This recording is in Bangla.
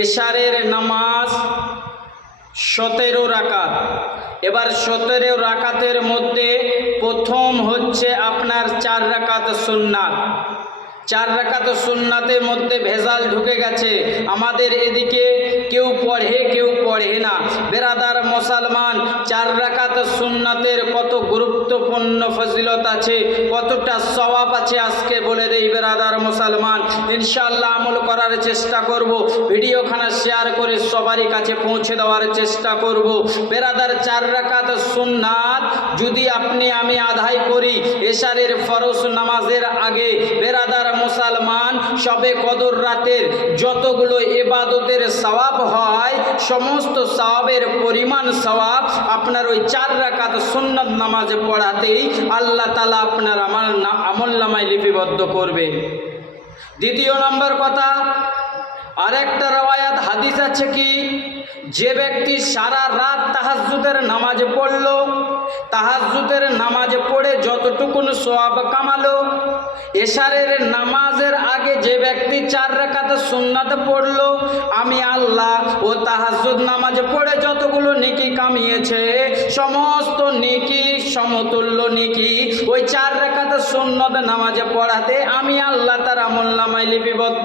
এশারের নামাজ 17 রাকাত। এবার 17 রাকাতের মধ্যে প্রথম হচ্ছে আপনার 4 রাকাত সুন্নাত। 4 রাকাত সুন্নাতের মধ্যে ভেজাল ঢুকে গেছে। আমাদের এদিকে কেউ পড়ে কেউ পড়ে না। বেরাদার মুসলমান, 4 রাকাত সুন্নাতের কত গুরুত্বপূর্ণ ফজিলত আছে, কতটা সওয়াব আছে আজকে বলে দেই বেরাদার মুসলমান। ইনশাআল্লাহ আমল করার চেষ্টা করব, ভিডিওখানা শেয়ার করে সবারই কাছে পৌঁছে দেওয়ার চেষ্টা করব। বেরাদার 4 রাকাত সুন্নাত যদি আমি আদায় করি এশারের ফরজ নামাজের আগে, বেরাদার মুসলমান, শবে কদর রাতের যতগুলো ইবাদতের সওয়াব হয় সমস্ত সওয়াবের পরিমাণ সওয়াব আপনার ওই 4 রাকাত সুন্নাত নামাজে পড়াতেই আল্লাহ তাআলা আপনার আমলনামায় লিপিবদ্ধ করবে। দ্বিতীয় নম্বর কথা, আরেকটা রওয়ায়াত হাদিস আছে কি, যে ব্যক্তি সারা রাত তাহাজ্জুদের নামাজ পড়ল, তাহাজ্জুদের নামাজ পড়ে যতটুকুন সওয়াব কামালো, এশারের নামাজের আগে যে ব্যক্তি 4 রাকাত সুন্নাত পড়ল, আমি আল্লাহ ও তাহাজ্জুদ নামাজ পড়ে যতগুলো নেকি কামিয়েছে সমস্ত নেকি সমতুল্য নেকি ওই 4 রাকাত সুন্নাত নামাজে পড়াতে আমি আল্লাহ তার আমলনামায় লিপিবদ্ধ